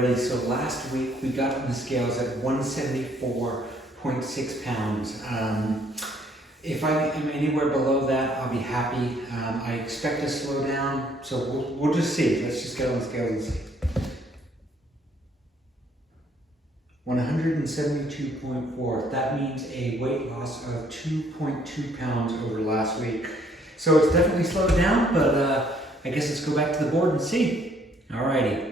everybody. So last week we got on the scales at 174.6 pounds. If I am anywhere below that, I'll be happy. I expect to slow down, so we'll just see. Let's just get on the scales and see. 172.4. That means a weight loss of 2.2 pounds over last week. So it's definitely slowed down, but I guess let's go back to the board and see. Alrighty.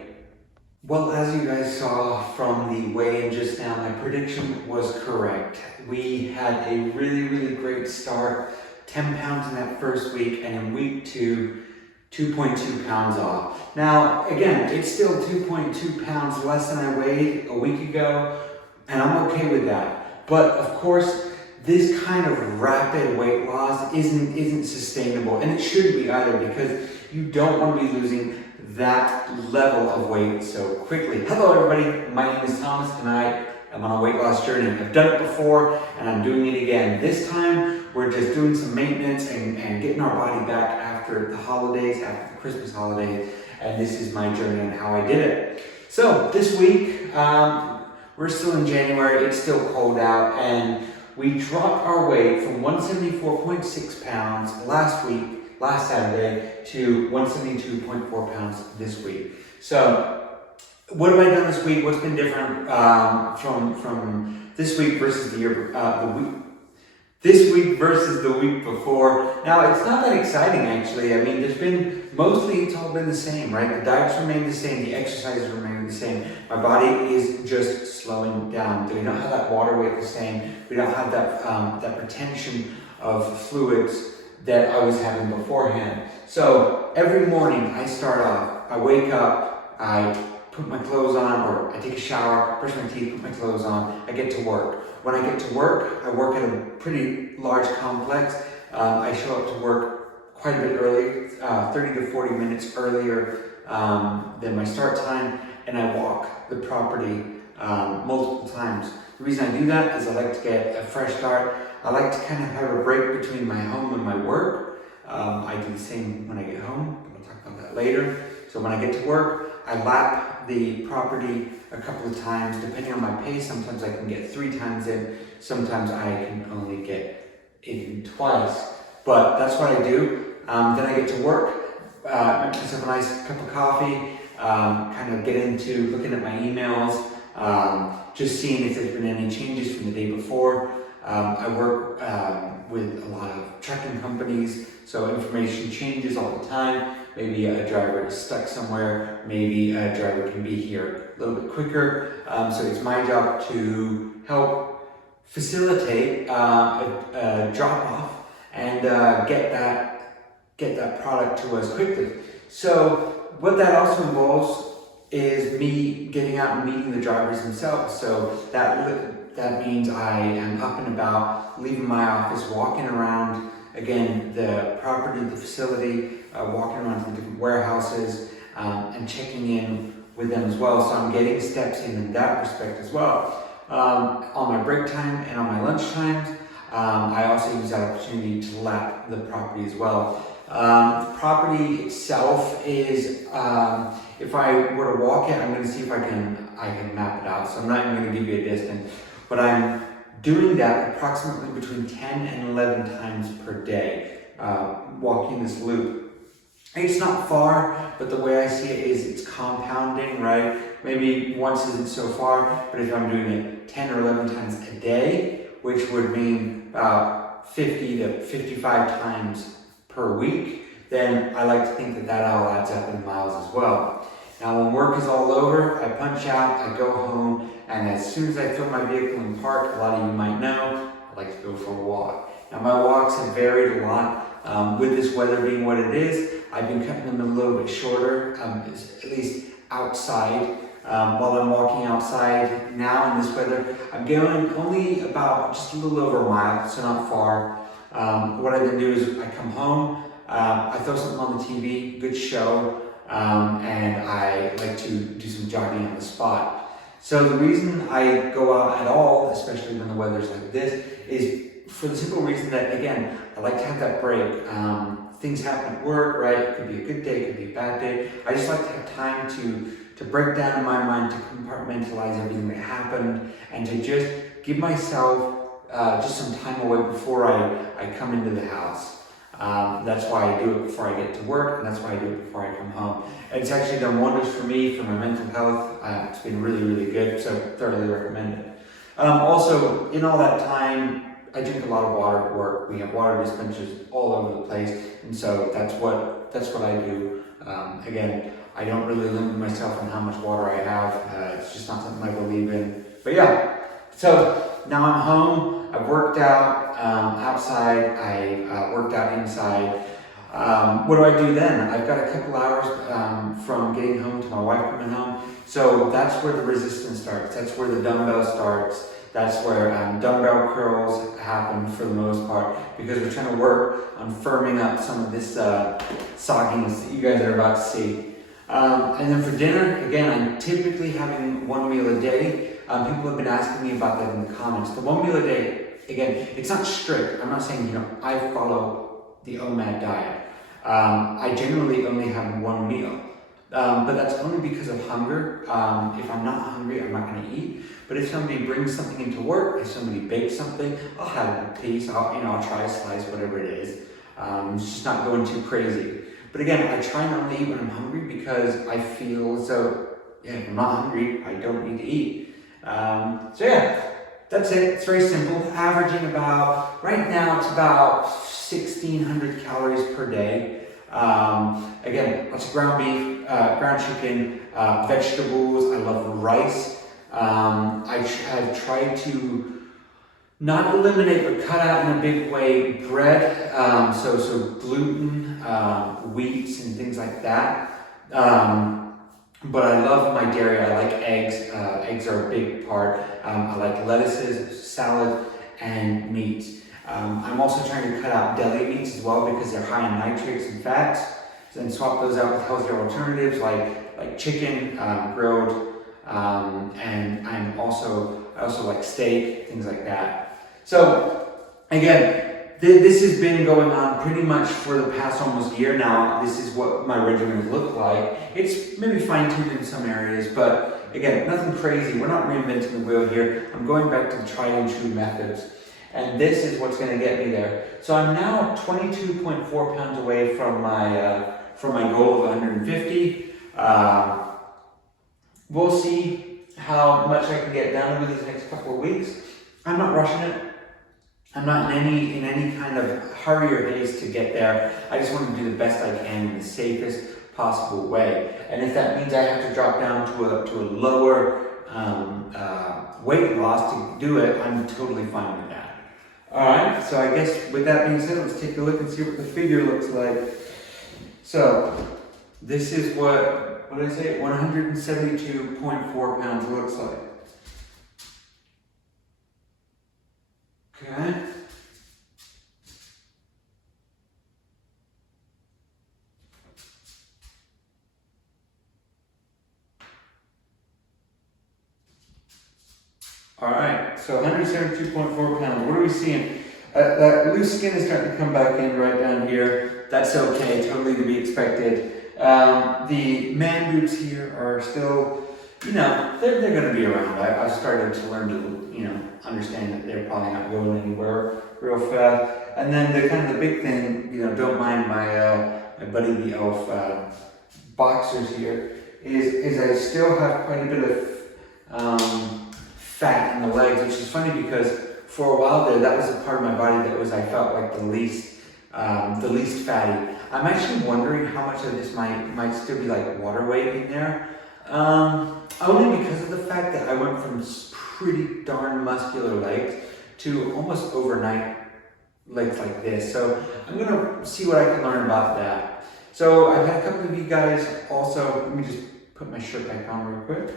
Well, as you guys saw from the weigh-in just now, my prediction was correct. We had a really great start, 10 pounds in that first week, and in week 2, 2.2 pounds off. Now, again, it's still 2.2 pounds less than I weighed a week ago, and I'm okay with that. But of course, this kind of rapid weight loss isn't sustainable, and it shouldn't be either, because you don't want to be losing that level of weight so quickly. Hello everybody, my name is Thomas and I am on a weight loss journey. I've done it before and I'm doing it again. This time we're just doing some maintenance and getting our body back after the holidays, after the Christmas holidays, and this is my journey on how I did it. So this week, we're still in January, it's still cold out, and we dropped our weight from 174.6 pounds last Saturday to 172.4 pounds this week. So what have I done this week? What's been different from this week versus this week versus the week before? Now, it's not that exciting actually. I mean, it's all been the same, right? The diets remain the same, the exercises remain the same. My body is just slowing down. We don't have that water weight the same. We don't have that retention of fluids that I was having beforehand. So every morning I start off, I wake up, I put my clothes on, or I take a shower, brush my teeth, put my clothes on, I get to work. When I get to work, I work at a pretty large complex. I show up to work quite a bit early, 30 to 40 minutes earlier than my start time, and I walk the property multiple times. The reason I do that is I like to get a fresh start. I like to kind of have a break between my home and my work. I do the same when I get home, but I'll talk about that later. So when I get to work, I lap the property a couple of times, depending on my pace. Sometimes I can get 3 times in, sometimes I can only get in twice. But that's what I do. Then I get to work, make myself a nice cup of coffee, kind of get into looking at my emails, just seeing if there's been any changes from the day before. I work with a lot of trucking companies, so information changes all the time. Maybe a driver is stuck somewhere, maybe a driver can be here a little bit quicker. So it's my job to help facilitate a drop-off and get that product to us quickly. So what that also involves is me getting out and meeting the drivers themselves. So that means I am up and about, leaving my office, walking around, again, the property, the facility, walking around to the different warehouses, and checking in with them as well. So I'm getting steps in that respect as well. On my break time and on my lunch times, I also use that opportunity to lap the property as well. Property itself is, if I were to walk it, I'm going to see if I can map it out. So I'm not even going to give you a distance, but I'm doing that approximately between 10 and 11 times per day, walking this loop. It's not far, but the way I see it is it's compounding, right? Maybe once isn't so far, but if I'm doing it 10 or 11 times a day, which would mean about 50 to 55 times per week, then I like to think that all adds up in miles as well. Now, when work is all over, I punch out, I go home, and as soon as I throw my vehicle in park, a lot of you might know, I like to go for a walk. Now, my walks have varied a lot. With this weather being what it is, I've been cutting them a little bit shorter, at least outside. While I'm walking outside now in this weather, I'm going only about just a little over a mile, so not far. What I then do is I come home, I throw something on the TV, good show, and I like to do some jogging on the spot. So the reason I go out at all, especially when the weather's like this, is for the simple reason that, again, I like to have that break. things happen at work, right? It could be a good day, it could be a bad day. I just like to have time to break down in my mind, to compartmentalize everything that happened, and to just give myself just some time away before I come into the house. That's why I do it before I get to work, and that's why I do it before I come home. It's actually done wonders for me, for my mental health. It's been really, really good, so thoroughly recommend it. Also, in all that time, I drink a lot of water at work. We have water dispensers all over the place, and so that's what I do. Again, I don't really limit myself on how much water I have. It's just not something I believe in. But yeah, so now I'm home. I've worked out outside. I worked out inside. What do I do then? I've got a couple hours from getting home to my wife coming home. So that's where the resistance starts. That's where the dumbbell starts. That's where dumbbell curls happen for the most part, because we're trying to work on firming up some of this sogginess that you guys are about to see. And then for dinner, again, I'm typically having one meal a day. People have been asking me about that in the comments. The one meal a day, again, it's not strict. I'm not saying, I follow the OMAD diet. I generally only have one meal. But that's only because of hunger. If I'm not hungry, I'm not going to eat. But if somebody brings something into work, if somebody bakes something, I'll have a piece. I'll try a slice, whatever it is. It's just not going too crazy. But again, I try not to eat when I'm hungry because I feel as though, if I'm not hungry, I don't need to eat. So yeah, that's it. It's very simple. Averaging about, right now it's about 1,600 calories per day. Again, lots of ground beef, ground chicken, vegetables. I love rice. I've tried to not eliminate, but cut out in a big way bread, so gluten, wheats, and things like that. But I love my dairy. I like eggs. Eggs are a big part. I like lettuces, salad, and meat. I'm also trying to cut out deli meats as well because they're high in nitrates and fats. So then swap those out with healthier alternatives like chicken, grilled, and I also like steak, things like that. So again, this has been going on pretty much for the past almost year now. This is what my regimen look like. It's maybe fine-tuned in some areas, but again, nothing crazy. We're not reinventing the wheel here. I'm going back to the tried and true methods. And this is what's going to get me there. So I'm now 22.4 pounds away from my goal of 150. We'll see how much I can get down over these next couple of weeks. I'm not rushing it. I'm not in any kind of hurry or haste to get there. I just want to do the best I can in the safest possible way. And if that means I have to drop down to a lower weight loss to do it, I'm totally fine with that. All right, so I guess with that being said, let's take a look and see what the figure looks like. So this is what did I say? 172.4 pounds looks like. Okay. All right, so 172.4 pounds. What are we seeing? That loose skin is starting to come back in right down here. That's okay, totally to be expected. The man boobs here are still, they're going to be around. I've started to learn to, understand that they're probably not going anywhere real fast. And then the big thing, don't mind my buddy the elf boxers here, is I still have quite a bit of fat in the legs, which is funny because for a while there, that was the part of my body that I felt like the least fatty. I'm actually wondering how much of this might still be like water weight in there. Only because of the fact that I went from pretty darn muscular legs to almost overnight legs like this. So I'm gonna see what I can learn about that. So I've had a couple of you guys also, let me just put my shirt back on real quick.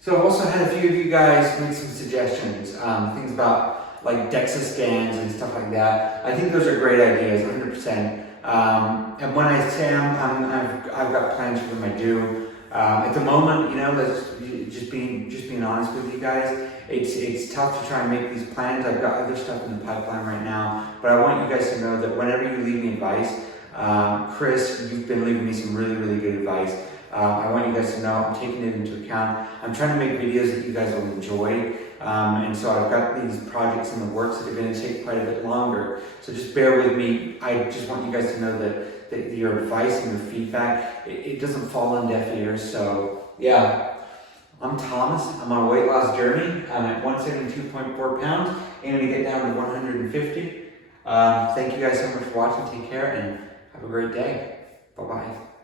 So I've also had a few of you guys make some suggestions, things about like DEXA scans and stuff like that. I think those are great ideas, 100%. And when I say I've got plans for them, I do. At the moment, you know, just being honest with you guys, it's tough to try and make these plans. I've got other stuff in the pipeline right now, but I want you guys to know that whenever you leave me advice, Chris, you've been leaving me some really good advice. I want you guys to know I'm taking it into account. I'm trying to make videos that you guys will enjoy, and so I've got these projects in the works that are going to take quite a bit longer. So just bear with me. I just want you guys to know that your advice and your feedback, it doesn't fall on deaf ears. So yeah, I'm Thomas. I'm on a weight loss journey. I'm at 172.4 pounds, aiming to get down to 150. Thank you guys so much for watching. Take care and have a great day. Bye-bye.